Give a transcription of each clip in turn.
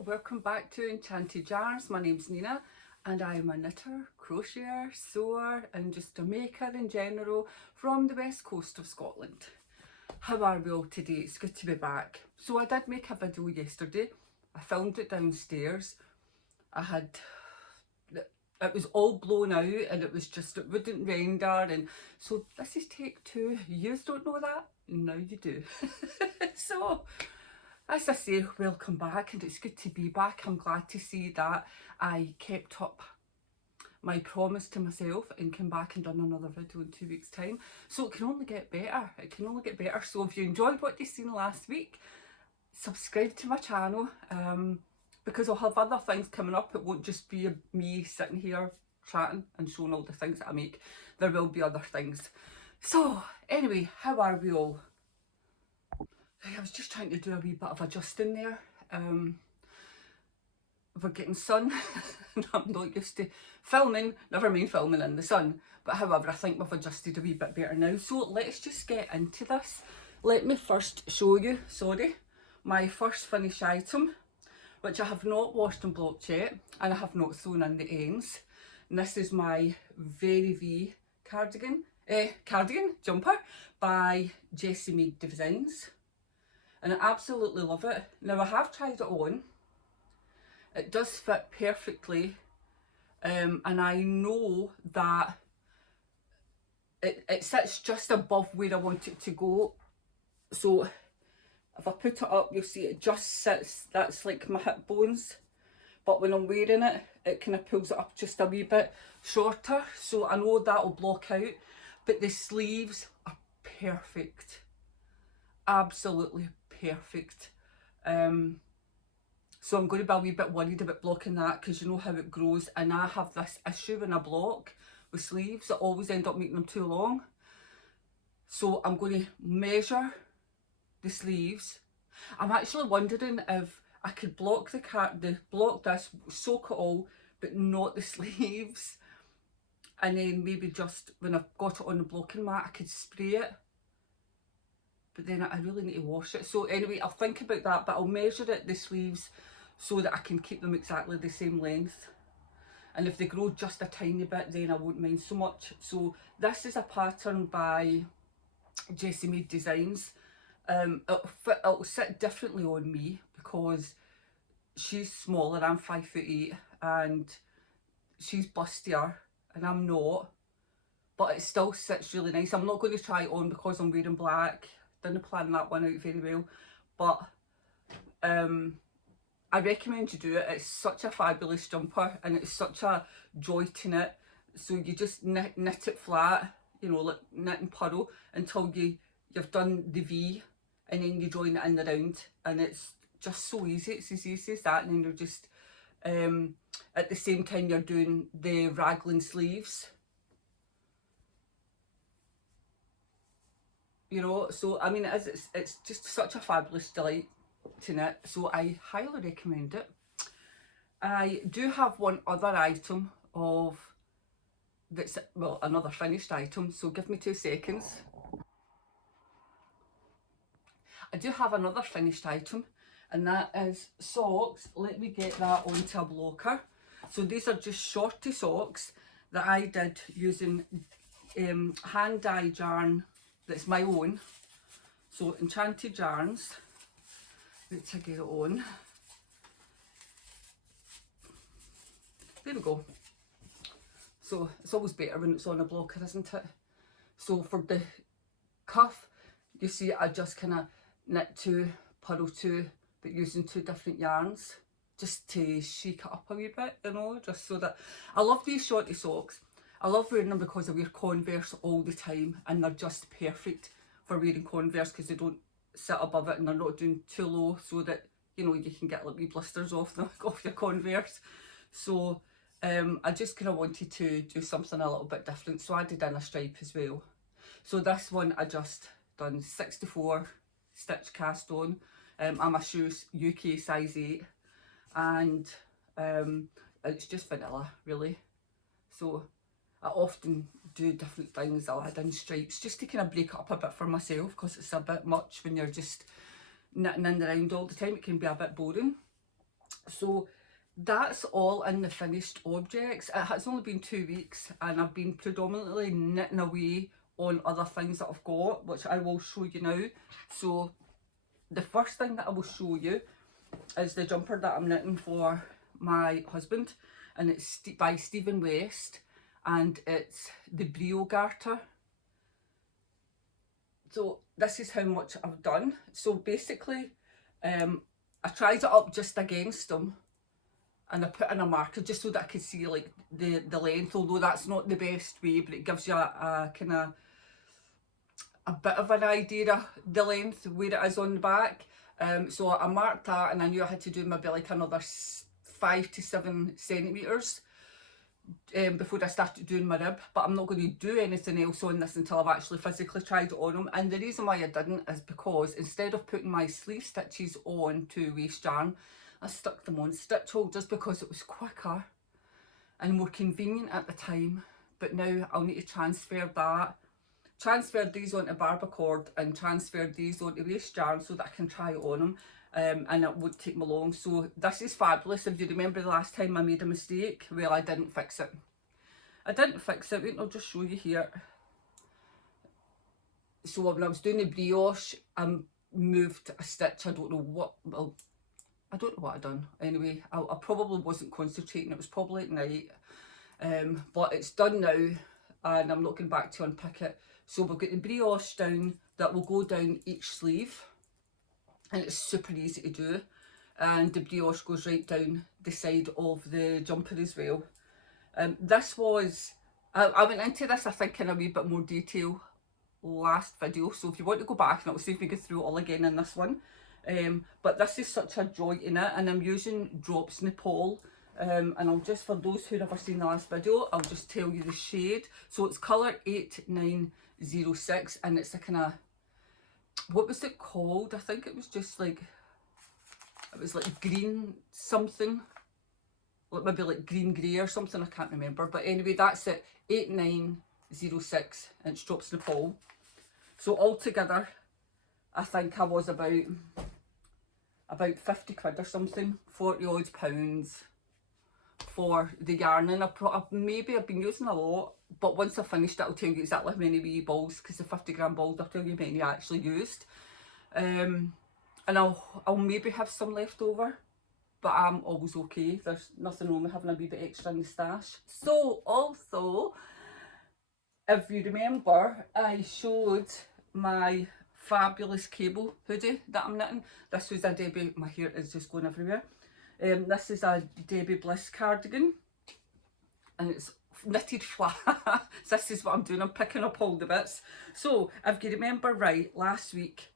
Hello, welcome back to Enchanted Jars. My name's Nina and I'm a knitter, crocheter, sewer and just a maker in general from the west coast of Scotland. How are we all today? It's good to be back. So I did make a video yesterday. I filmed it downstairs. It was all blown out and it wouldn't render, and so this is take two. You don't know that? Now you do. So as I say, welcome back, and it's good to be back. I'm glad to see that I kept up my promise to myself and came back and done another video in 2 weeks time. So it can only get better. It can only get better. So if you enjoyed what you've seen last week, subscribe to my channel, because I'll have other things coming up. It won't just be me sitting here chatting and showing all the things that I make. There will be other things. So anyway, how are we all? I was just trying to do a wee bit of adjusting there. We're getting sun and I'm not used to filming, never mind filming in the sun. But however, I think we've adjusted a wee bit better now. So let's just get into this. Let me first show you, my first finished item, which I have not washed and blocked yet, and I have not sewn in the ends. And this is my Very V cardigan jumper by Jessie Made Designs. And I absolutely love it. Now I have tried it on. It does fit perfectly, and I know that it sits just above where I want it to go. So if I put it up, you'll see it just sits, that's like my hip bones. But when I'm wearing it, it kind of pulls it up just a wee bit shorter. So I know that'll block out, but the sleeves are perfect. Absolutely perfect. So I'm going to be a wee bit worried about blocking that, because you know how it grows, and I have this issue when I block with sleeves. I always end up making them too long. So I'm going to measure the sleeves. I'm actually wondering if I could block block this, soak it all, but not the sleeves, and then maybe just when I've got it on the blocking mat I could spray it. But then I really need to wash it. So anyway, I'll think about that, but I'll measure it, the sleeves, so that I can keep them exactly the same length. And if they grow just a tiny bit, then I won't mind so much. So this is a pattern by Jessie Made Designs. It'll sit differently on me because she's smaller. I'm 5'8" and she's bustier and I'm not. But it still sits really nice. I'm not going to try it on because I'm wearing black. Didn't plan that one out very well, but I recommend you do it. It's such a fabulous jumper and it's such a joy to knit. So you just knit it flat, you know, like knit and purl until you've done the V, and then you join it in the round, and it's just so easy. It's as easy as that. And then you're just at the same time you're doing the raglan sleeves. You know, so I mean, it's just such a fabulous delight to knit, so I highly recommend it. I do have one other item another finished item, so give me 2 seconds. I do have another finished item, and that is socks. Let me get that onto a blocker. So these are just shorty socks that I did using hand dye yarn that's my own. So Enchanted Yarns. Let's get it on. There we go. So it's always better when it's on a blocker, isn't it? So for the cuff, you see I just kind of knit 2, purl 2, but using 2 different yarns just to shake it up a wee bit, you know, just so that I love these shorty socks. I love wearing them because I wear Converse all the time, and they're just perfect for wearing Converse because they don't sit above it and they're not doing too low, so that, you know, you can get like wee blisters off them, off your Converse. So I just kind of wanted to do something a little bit different, so I did in a stripe as well. So this one I just done 64 stitch cast on. I'm a shoes UK size 8, and it's just vanilla really. So I often do different things. I'll add in stripes just to kind of break it up a bit for myself, because it's a bit much when you're just knitting in the round all the time. It can be a bit boring. So that's all in the finished objects. It has only been 2 weeks and I've been predominantly knitting away on other things that I've got, which I will show you now. So the first thing that I will show you is the jumper that I'm knitting for my husband, and it's by Stephen West, and it's the Briogarter. So this is how much I've done. So basically I tried it up just against them, and I put in a marker just so that I could see like the length, although that's not the best way, but it gives you a kind of a bit of an idea of the length where it is on the back. So I marked that, and I knew I had to do maybe like another 5 to 7 centimetres before I started doing my rib, but I'm not going to do anything else on this until I've actually physically tried it on them. And the reason why I didn't is because instead of putting my sleeve stitches on to waist yarn, I stuck them on stitch hole just because it was quicker and more convenient at the time. But now I'll need to transfer that, transfer these onto Briogarter and transfer these onto waist yarn so that I can try it on them. And it won't take me long. So this is fabulous. If you remember the last time I made a mistake, well, I didn't fix it. I didn't fix it. Wait, I'll just show you here. So when I was doing the brioche, I moved a stitch. I don't know what, well, I don't know what I'd done. Anyway, I probably wasn't concentrating. It was probably at night. But it's done now, and I'm not going back to unpick it. So we've got the brioche down that will go down each sleeve, and it's super easy to do, and the brioche goes right down the side of the jumper as well. This was, I went into this I think in a wee bit more detail last video, so if you want to go back, and I'll see if we go through it all again in this one. But this is such a joy in it, and I'm using Drops Nepal, and I'll just, for those who never seen the last video, I'll just tell you the shade. So it's colour 8906, and it's a kind of, what was it called? I think it was just like, it was like green something, like maybe like green grey or something, I can't remember. But anyway, that's it, 8906, and it's Drops Nepal. So altogether, I think I was about 50 quid or something, 40 odd pounds for the yarning. Maybe I've been using a lot, but once I finished it, I'll tell you exactly how many wee balls, because the 50 gram balls, I'll tell you how many I actually used. And I'll maybe have some left over, but I'm always okay. There's nothing wrong with having a wee bit extra in the stash. So also, if you remember, I showed my fabulous cable hoodie that I'm knitting. This was a Debbie, my hair is just going everywhere. This is a Debbie Bliss cardigan, and it's knitted flat. So this is what I'm doing, I'm picking up all the bits. So if you remember right, last week,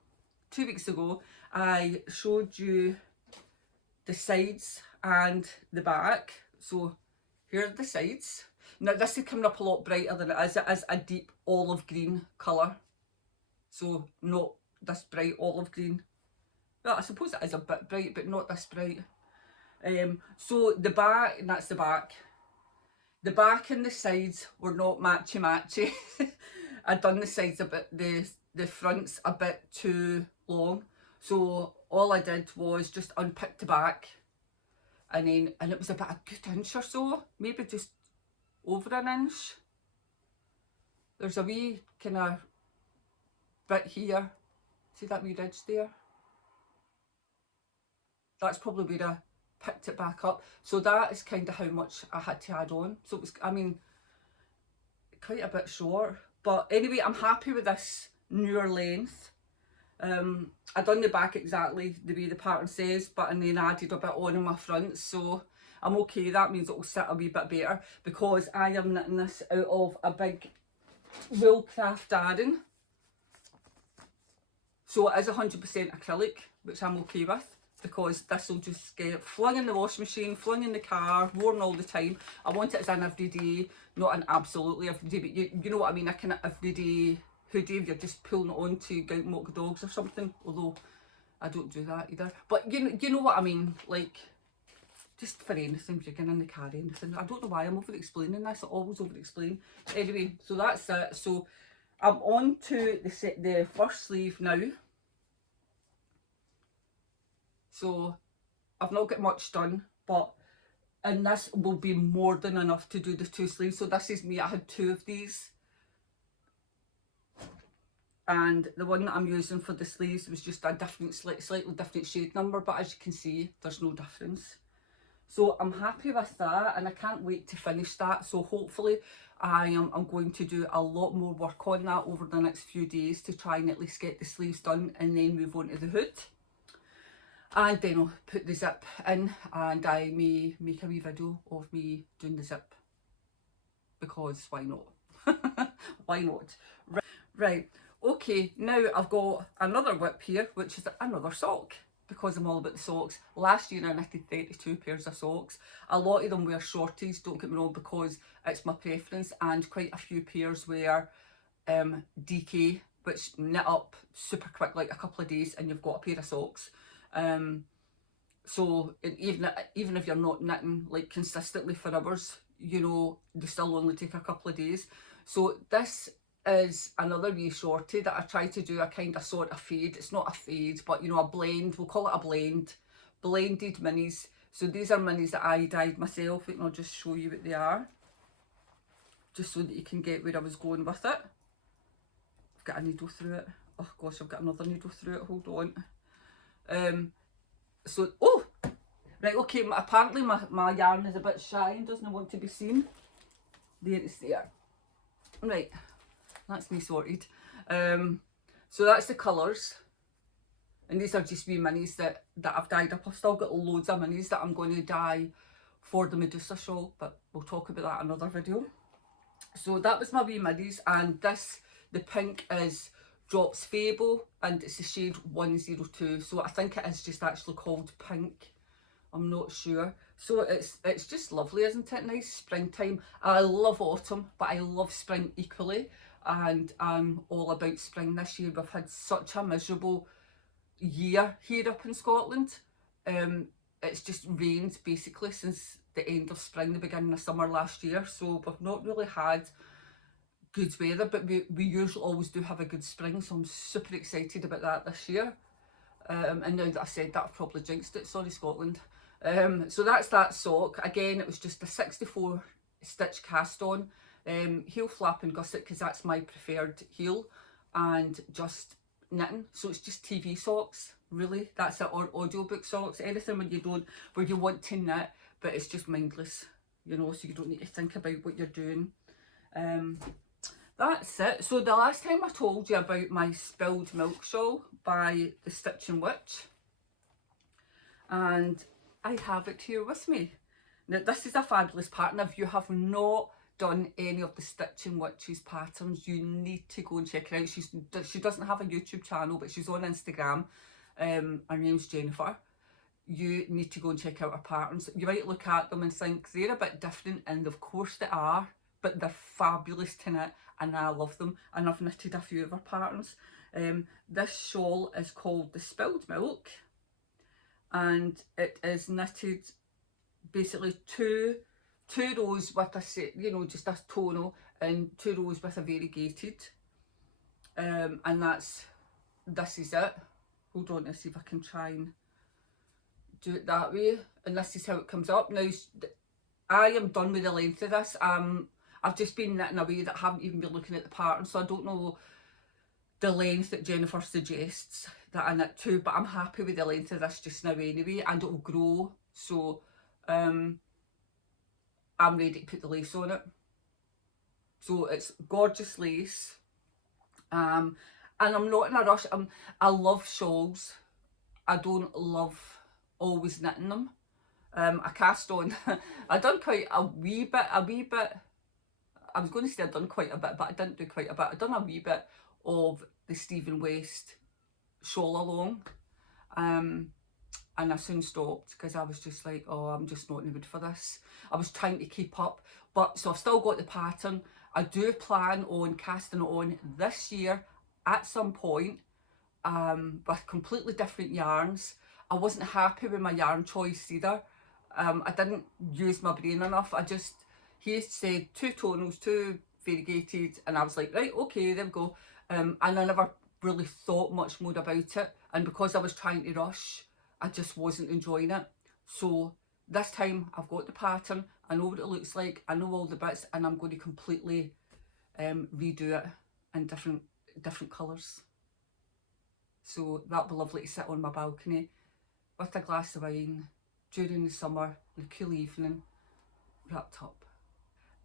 2 weeks ago, I showed you the sides and the back. So here are the sides. Now this is coming up a lot brighter than it is. It is a deep olive green colour. So not this bright olive green. Well, I suppose it is a bit bright, but not this bright. So the back, and that's the back. The back and the sides were not matchy-matchy. I'd done the sides a bit, the fronts a bit too long. So all I did was just unpick the back, and it was about a good inch or so, maybe just over an inch. There's a wee kind of bit here. See that wee ridge there? That's probably where I picked it back up. So that is kind of how much I had to add on. So it was, I mean, quite a bit short. But anyway, I'm happy with this newer length. I done the back exactly the way the pattern says, but and then added a bit on in my front, so I'm okay. That means it will sit a wee bit better, because I am knitting this out of a big Woolcraft darn. So it is 100% acrylic, which I'm okay with, because this will just get flung in the washing machine, flung in the car, worn all the time. I want it as an everyday, not an absolutely everyday, but you know what I mean, a kind of everyday hoodie if you're just pulling it on to go out and walk the dogs or something, although I don't do that either. But you know what I mean, like, just for anything, if you're getting in the car, anything. I don't know why I'm over explaining this, I always over explain. Anyway, so that's it. So I'm on to the first sleeve now. So I've not got much done, but and this will be more than enough to do the 2 sleeves. So this is me, I had 2 of these, and the one that I'm using for the sleeves was just a different, slightly different shade number, but as you can see, there's no difference. So I'm happy with that, and I can't wait to finish that. So hopefully I'm going to do a lot more work on that over the next few days to try and at least get the sleeves done, and then move on to the hood. And then I'll put the zip in, and I may make a wee video of me doing the zip, because why not? Why not? Right, okay, now I've got another whip here, which is another sock, because I'm all about the socks. Last year I knitted 32 pairs of socks. A lot of them were shorties, don't get me wrong, because it's my preference, and quite a few pairs were DK, which knit up super quick, like a couple of days, and you've got a pair of socks. So even if you're not knitting like consistently for hours, you know, they still only take a couple of days. So this is another wee shorty that I try to do a kind of sort of fade. It's not a fade, but you know, a blend, we'll call it a blend. Blended minis. So these are minis that I dyed myself, and I'll just show you what they are, just so that you can get where I was going with it. I've got a needle through it. Oh gosh, I've got another needle through it, hold on. So, oh, right, okay, apparently my yarn is a bit shy and doesn't want to be seen. There it's there. Right, that's me sorted. So that's the colours, and these are just wee minis that I've dyed up. I've still got loads of minis that I'm going to dye for the Medusa shawl, but we'll talk about that in another video. So that was my wee minis, and this, the pink is Drops Fable, and it's the shade 102. So I think it is just actually called pink, I'm not sure. So it's just lovely, isn't it? Nice springtime. I love autumn, but I love spring equally, and I'm all about spring this year. We've had such a miserable year here up in Scotland. It's just rained basically since the end of spring, the beginning of summer last year, so we've not really had good weather, but we usually always do have a good spring, so I'm super excited about that this year. And now that I've said that, I've probably jinxed it, sorry Scotland. So that's that sock. Again, it was just a 64 stitch cast on, heel flap and gusset, because that's my preferred heel, and just knitting. So it's just TV socks, really. That's it, or audiobook socks, anything where you want to knit, but it's just mindless, you know, so you don't need to think about what you're doing. That's it. So the last time I told you about my Spilled Milk shawl by the Stitching Witch, and I have it here with me. Now this is a fabulous pattern. If you have not done any of the Stitching Witch's patterns, you need to go and check her out. She doesn't have a YouTube channel, but she's on Instagram. Her name's Jennifer. You need to go and check out her patterns. You might look at them and think they're a bit different, and of course they are, but they're fabulous to knit, and I love them, and I've knitted a few of her patterns. This shawl is called the Spilled Milk, and it is knitted basically two rows with a set, you know, just a tonal, and 2 rows with a variegated, and this is it. Hold on, let's see if I can try and do it that way, and this is how it comes up. Now I am done with the length of this. I've just been knitting away that I haven't even been looking at the pattern, so I don't know the length that Jennifer suggests that I knit to, but I'm happy with the length of this just now anyway, and it'll grow, so I'm ready to put the lace on it. So it's gorgeous lace, and I'm not in a rush. I love shawls. I don't love always knitting them. I cast on, I done quite a wee bit, I was going to say I'd done quite a bit, but I didn't do quite a bit. I'd done a wee bit of the Stephen West shawl along, and I soon stopped because I was just like, oh, I'm just not in the mood for this. I was trying to keep up, but so I've still got the pattern. I do plan on casting it on this year at some point, with completely different yarns. I wasn't happy with my yarn choice either. I didn't use my brain enough. He said 2 tonals, 2 variegated, and I was like, right, okay, there we go. And I never really thought much more about it, and because I was trying to rush, I just wasn't enjoying it. So this time I've got the pattern, I know what it looks like, I know all the bits, and I'm going to completely redo it in different colours. So that'll be lovely to sit on my balcony with a glass of wine during the summer, the cool evening, wrapped up.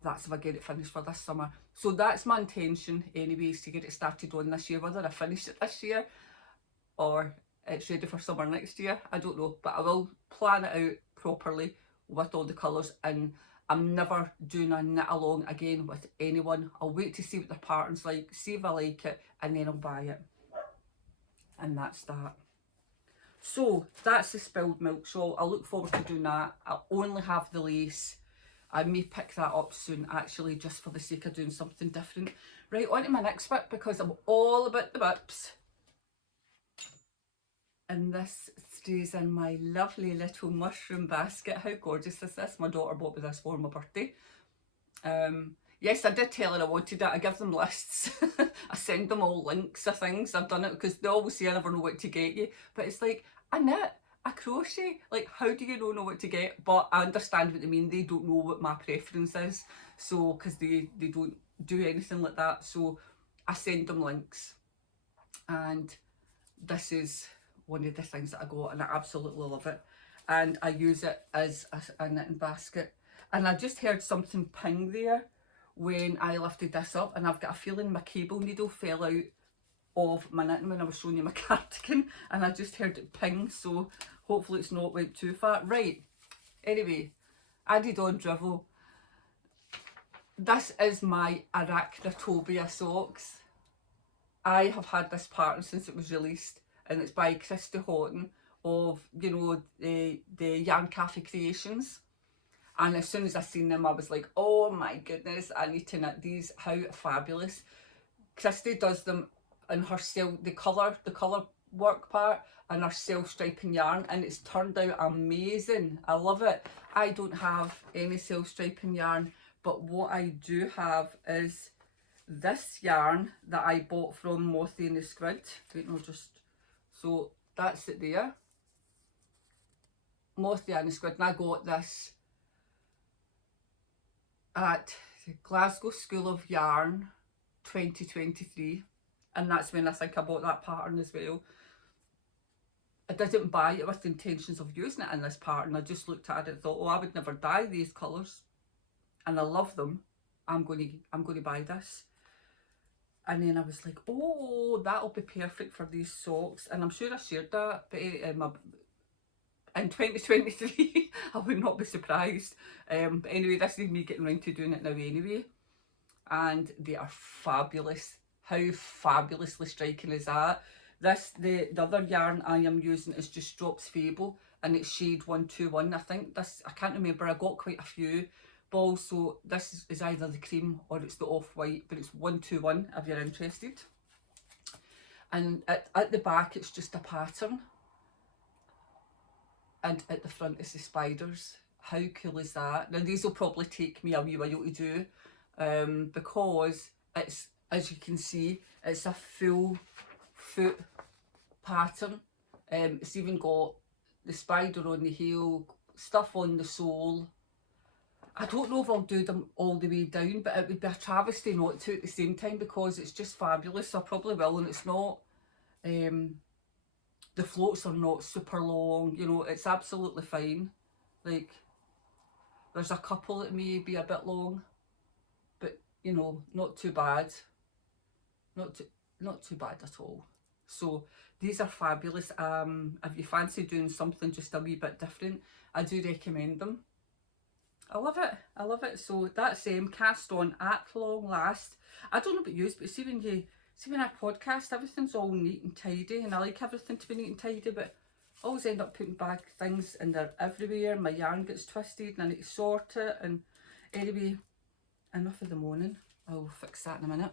That's if I get it finished for this summer. So that's my intention anyways, to get it started on this year. Whether I finish it this year or it's ready for summer next year, I don't know, but I will plan it out properly with all the colours, and I'm never doing a knit along again with anyone. I'll wait to see what the pattern's like, see if I like it, and then I'll buy it. And that's that. So that's the spilled milk shawl. I look forward to doing that. I only have the lace. I may pick that up soon, actually, just for the sake of doing something different. Right, on to my next bit, because I'm all about the bips. And this stays in my lovely little mushroom basket. How gorgeous is this? My daughter bought me this for my birthday. Yes, I did tell her I wanted it. I give them lists. I send them all links of things. I've done it because they always say I never know what to get you. But it's like, I knit, I crochet. Like, how do you know what to get? But I understand what they mean. They don't know what my preference is. So, because they don't do anything like that. So, I send them links. And this is one of the things that I got, and I absolutely love it. And I use it as a knitting basket. And I just heard something ping there when I lifted this up, and I've got a feeling my cable needle fell out of my knitting when I was showing you my cardigan, and I just heard it ping, so hopefully it's not went too far. Right, anyway, added on drivel. This is my Arachnotobia socks. I have had this pattern since it was released, and it's by Christy Houghton of, you know, the Yarn Cafe Creations. And as soon as I seen them, I was like, oh my goodness, I need to knit these. How fabulous. Christy does them in her the colour work part, and her self-striping yarn, and it's turned out amazing. I love it. I don't have any self-striping yarn, but what I do have is this yarn that I bought from Mothy and the Squid. Wait, no, just, so that's it there. Mothy and the Squid, and I got this at the Glasgow School of Yarn 2023, and that's when I think I bought that pattern as well. I didn't buy it with the intentions of using it in this pattern. I just looked at it and thought, oh, I would never dye these colours, and I love them. I'm going to buy this. And then I was like, oh, that'll be perfect for these socks. And I'm sure I shared that, but in 2023, I would not be surprised. But anyway, this is me getting around to doing it now anyway. And they are fabulous. How fabulously striking is that? This, the other yarn I am using is just Drops Fable, and it's shade 121. I think this, I can't remember, I got quite a few balls, so this is either the cream or it's the off-white, but it's 121 if you're interested. And at the back it's just a pattern, and at the front is the spiders. How cool is that? Now these will probably take me a wee while to do, because it's, as you can see, it's a full foot pattern. It's even got the spider on the heel, stuff on the sole. I don't know if I'll do them all the way down, but it would be a travesty not to at the same time, because it's just fabulous. I probably will, and it's not, the floats are not super long, you know, it's absolutely fine. Like, there's a couple that may be a bit long, but, you know, not too bad. Not too bad at all. So these are fabulous. If you fancy doing something just a wee bit different, I do recommend them. I love it. I love it. So that's cast on at long last. I don't know about you, but see when I podcast, everything's all neat and tidy, and I like everything to be neat and tidy, but I always end up putting back things and they're everywhere. My yarn gets twisted and I need to sort it. And anyway, enough of the moaning. I'll fix that in a minute.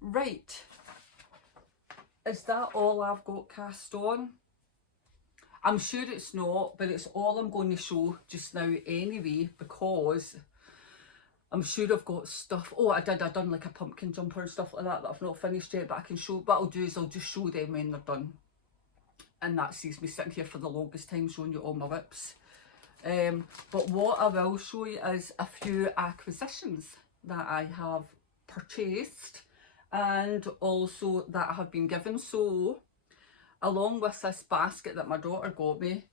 Right. Is that all I've got cast on? I'm sure it's not, but it's all I'm going to show just now anyway, because I'm sure I've got stuff. Oh, I've done like a pumpkin jumper and stuff like that I've not finished yet, but I can show. What I'll do is I'll just show them when they're done. And that sees me sitting here for the longest time showing you all my whips. But what I will show you is a few acquisitions that I have purchased and also that have been given. So along with this basket that my daughter got me,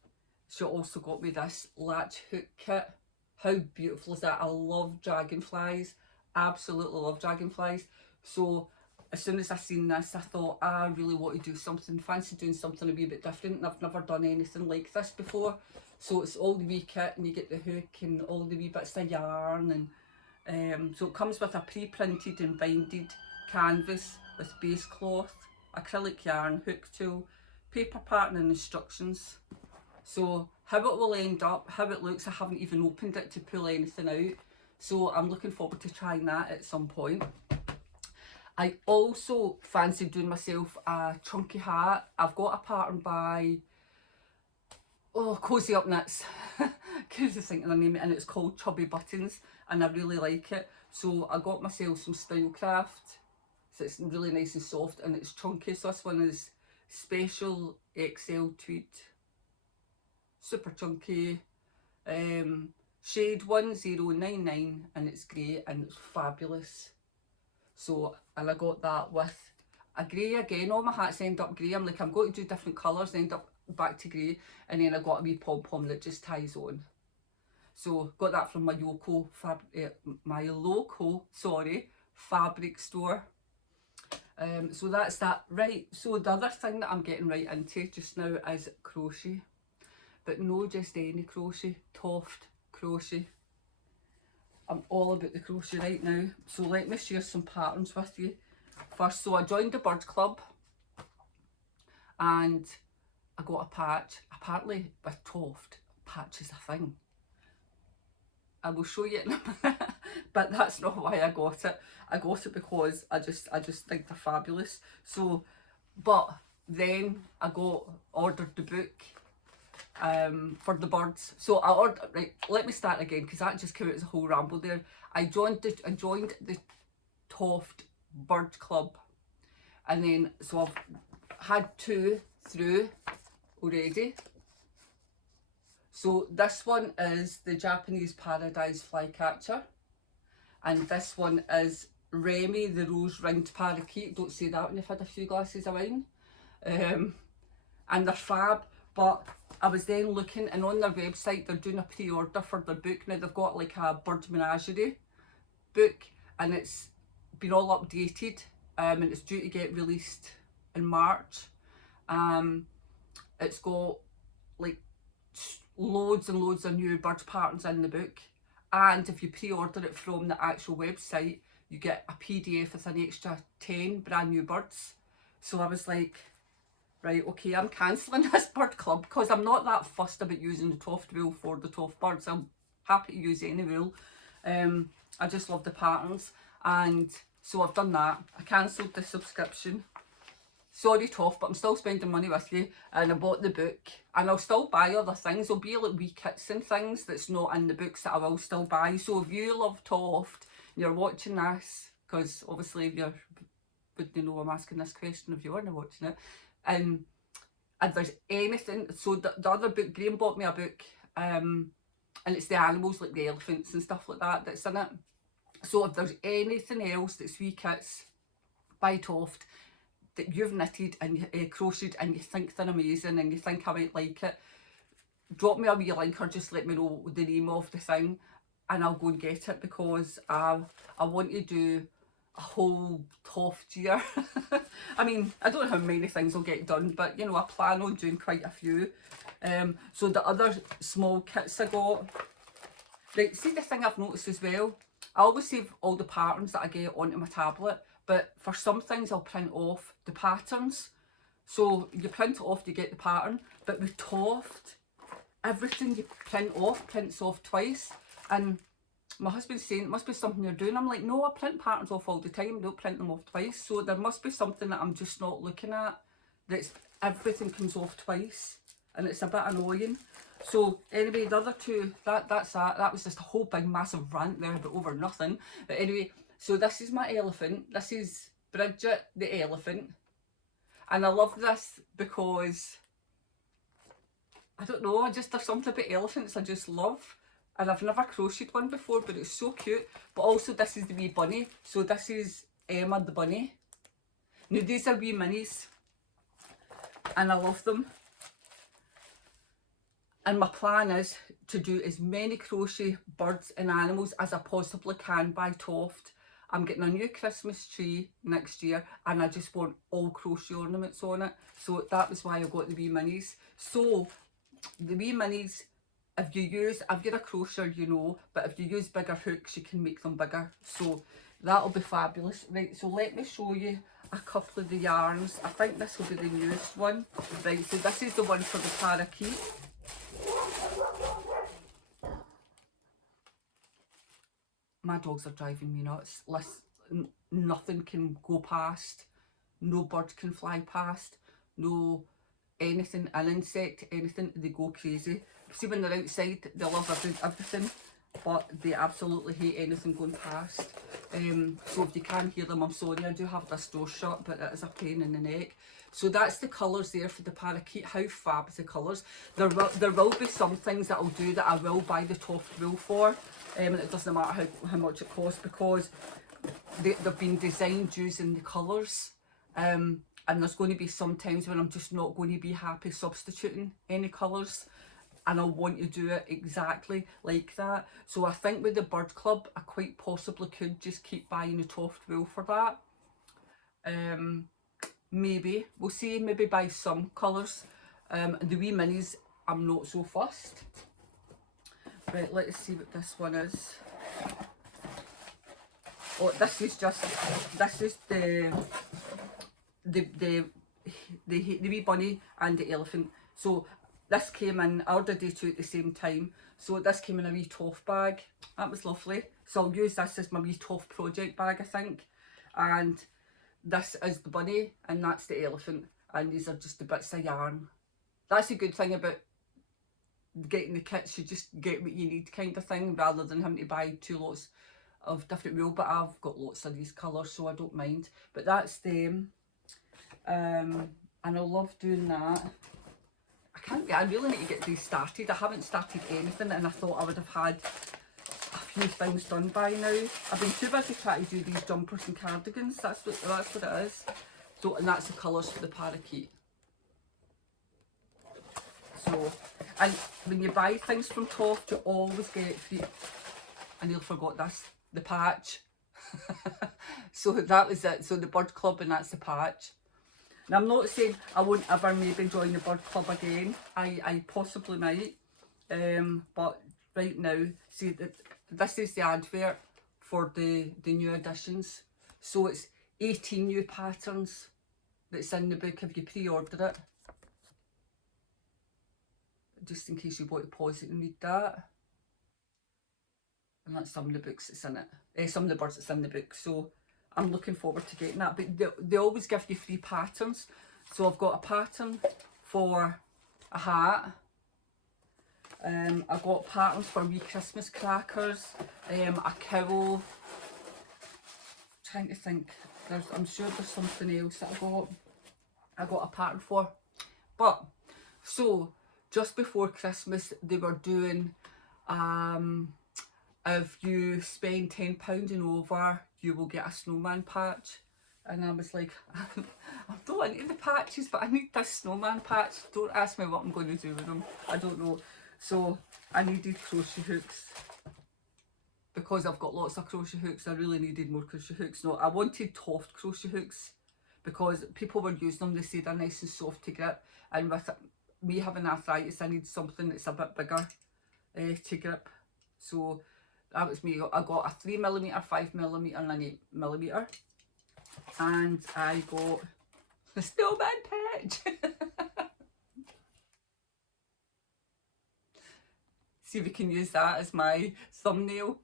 she also got me this latch hook kit. How beautiful is that? I love dragonflies, absolutely love dragonflies. So as soon as I seen this, I thought I really want to do something, fancy doing something a wee bit different, and I've never done anything like this before. So it's all the wee kit, and you get the hook and all the wee bits of yarn, and so it comes with a pre-printed and binded canvas with base cloth, acrylic yarn, hook tool, paper pattern and instructions. So how it will end up, how it looks, I haven't even opened it to pull anything out. So I'm looking forward to trying that at some point. I also fancy doing myself a chunky hat. I've got a pattern by, Cozy Up Knits. Can't think of the name, and it's called Chubby Buttons, and I really like it. So I got myself some Stylecraft. So it's really nice and soft, and it's chunky. So this one is Special XL Tweed. Super chunky. Shade 1099, and it's grey and it's fabulous. So, and I got that with a grey again. All my hats end up grey. I'm like, I'm going to do different colours, end up back to grey. And then I got a wee pom-pom that just ties on. So, got that from my local fabric store. So that's that. Right, so the other thing that I'm getting right into just now is crochet. But no just any crochet, TOFT crochet. I'm all about the crochet right now. So let me share some patterns with you. First, so I joined the Bird Club and I got a patch. Apparently with TOFT, patch is a thing. I will show you it in a minute, but that's not why I got it. I got it because I just think they're fabulous. So, but then I ordered the book for the birds. So I ordered, right, let me start again because that just came out as a whole ramble there. I joined the TOFT Bird Club, and then so I've had 2 through already. So this one is the Japanese Paradise Flycatcher, and this one is Remy the Rose Ringed Parakeet. Don't say that when you've had a few glasses of wine. And they're fab. But I was then looking, and on their website they're doing a pre-order for their book. Now they've got like a bird menagerie book, and it's been all updated, and it's due to get released in March. It's got like loads and loads of new bird patterns in the book, and if you pre-order it from the actual website, you get a PDF with an extra 10 brand new birds. So I was like, right, okay, I'm cancelling this bird club because I'm not that fussed about using the TOFT wool for the TOFT birds. I'm happy to use any wool. I just love the patterns, and so I've done that. I cancelled the subscription. Sorry TOFT, but I'm still spending money with you, and I bought the book, and I'll still buy other things. There'll be like wee kits and things that's not in the books that I will still buy. So if you love TOFT and you're watching this, because obviously if you wouldn't know I'm asking this question if you weren't watching it, and there's anything, so the other book, Graham bought me a book, and it's the animals, like the elephants and stuff like that that's in it. So if there's anything else that's wee kits by TOFT that you've knitted and crocheted and you think they're amazing and you think I might like it, drop me a wee link or just let me know the name of the thing and I'll go and get it, because I want to do a whole TOFT year. I mean, I don't know how many things will get done, but you know, I plan on doing quite a few. So the other small kits I got, right, see the thing I've noticed as well, I always save all the patterns that I get onto my tablet, but for some things I'll print off the patterns. So you print it off to get the pattern, but with TOFT, everything you print off prints off twice. And my husband's saying, it must be something you're doing. I'm like, no, I print patterns off all the time, I don't print them off twice. So there must be something that I'm just not looking at, that's everything comes off twice, and it's a bit annoying. So anyway, the other two, that's that. That was just a whole big massive rant there, but over nothing. But anyway, so this is my elephant. This is Bridget the elephant. And I love this because I don't know, there's something about elephants I just love. And I've never crocheted one before, but it's so cute. But also this is the wee bunny. So this is Emma the bunny. Now these are wee minis. And I love them. And my plan is to do as many crochet birds and animals as I possibly can by TOFT. I'm getting a new Christmas tree next year and I just want all crochet ornaments on it. So that was why I got the wee minis. So the wee minis, if you're a crocheter, you know, but if you use bigger hooks, you can make them bigger. So that'll be fabulous. Right, so let me show you a couple of the yarns. I think this will be the newest one. Right, so this is the one for the parakeet. My dogs are driving me nuts. Listen, nothing can go past. No birds can fly past. No anything, an insect, anything, they go crazy. See, when they're outside, they love everything, but they absolutely hate anything going past. So if you can't hear them, I'm sorry, I do have this door shut, but it is a pain in the neck. So that's the colours there for the parakeet. How fab is the colours? There will be some things that I'll do that I will buy the TOFT wool for, and it doesn't matter how much it costs, because they've been designed using the colours. And there's going to be some times when I'm just not going to be happy substituting any colours, and I want to do it exactly like that. So I think with the Bird Club, I quite possibly could just keep buying the TOFT wool for that. Maybe, we'll see, maybe buy some colours. The wee minis, I'm not so fussed. Right, let's see what this one is. Oh, this is the wee bunny and the elephant. So this came in, I ordered the two at the same time. So this came in a wee TOFT bag. That was lovely. So I'll use this as my wee TOFT project bag, I think. And this is the bunny and that's the elephant. And these are just the bits of yarn. That's a good thing about getting the kits. You just get what you need kind of thing, rather than having to buy 2 lots of different wool. But I've got lots of these colours, so I don't mind. But that's them. And I love doing that. I really need to get these started. I haven't started anything, and I thought I would have had a few things done by now. I've been too busy trying to do these jumpers and cardigans. That's what it is. So, and that's the colours for the parakeet. So, and when you buy things from TOFT, you always get free. I nearly forgot this, the patch. So that was it. So the Bird Club, and that's the patch. Now, I'm not saying I won't ever maybe join the Bird Club again. I possibly might. But right now, see, this is the advert for the new editions. So it's 18 new patterns that's in the book if you pre-order it. Just in case you want to pause it and read that. And that's some of the books that's in it. Some of the birds that's in the book. So I'm looking forward to getting that. But they always give you free patterns. So I've got a pattern for a hat. I've got patterns for wee Christmas crackers. A cowl. Trying to think. I'm sure there's something else that I got a pattern for. But, so, just before Christmas, they were doing, if you spend £10 and over, you will get a snowman patch. And I was like, I'm not into the patches, but I need this snowman patch. Don't ask me what I'm going to do with them. I don't know. So I needed crochet hooks. Because I've got lots of crochet hooks, I really needed more crochet hooks. No, I wanted TOFT crochet hooks because people were using them. They say they're nice and soft to grip. And with me having arthritis, I need something that's a bit bigger to grip. So that was me. I got a 3mm, 5mm and an 8mm. And I got the snowman patch. See if we can use that as my thumbnail.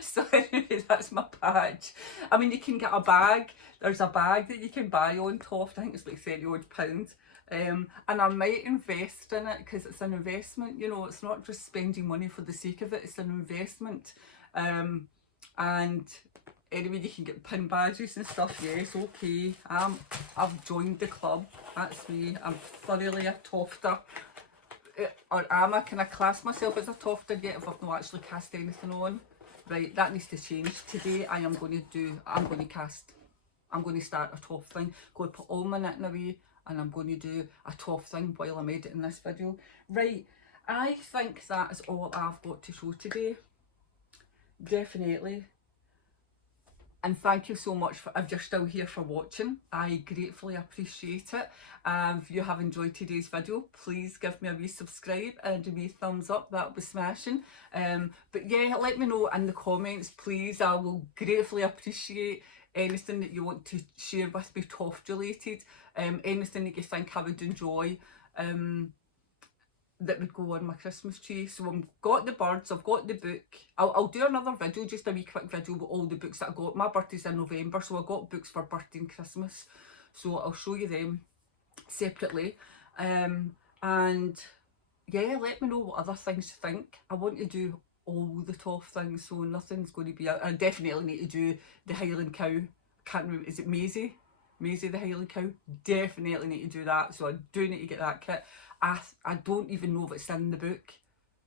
So anyway, that's my patch. I mean, you can get a bag. There's a bag that you can buy on TOFT. I think it's like £30 odd. And I might invest in it because it's an investment. You know, it's not just spending money for the sake of it. It's an investment. And anyway, you can get pin badges and stuff. Yes, okay. I've joined the club. That's me. I'm thoroughly a tofter. Or am I? Can I class myself as a tofter yet if I've not actually cast anything on? Right, that needs to change. Today I'm going to start a TOFT thing. Go and put all my knitting away and I'm going to do a TOFT thing while I'm editing this video. Right, I think that is all I've got to show today. Definitely. And thank you so much if you're still here for watching. I gratefully appreciate it. If you have enjoyed today's video, please give me a wee subscribe and a wee thumbs up. That would be smashing. But yeah, let me know in the comments, please. I will gratefully appreciate anything that you want to share with me TOFT related. Anything that you think I would enjoy. That would go on my Christmas tree. So I've got the birds, I've got the book. I'll do another video, just a wee quick video with all the books that I got. My birthday's in November, so I got books for birthday and Christmas. So I'll show you them separately. And yeah, let me know what other things you think. I want to do all the TOFT things, so nothing's going to be out. I definitely need to do the Highland Cow. Can't remember, is it Maisie? Maisie the Highland Cow? Definitely need to do that, so I do need to get that kit. I don't even know if it's in the book.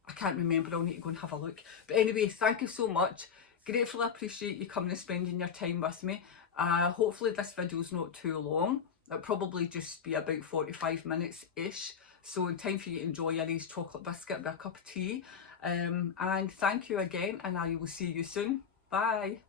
I can't remember, I'll need to go and have a look. But anyway, thank you so much. Gratefully appreciate you coming and spending your time with me. Hopefully this video's not too long. It'll probably just be about 45 minutes-ish. So in time for you to enjoy your nice chocolate biscuit with a cup of tea. And thank you again, and I will see you soon. Bye.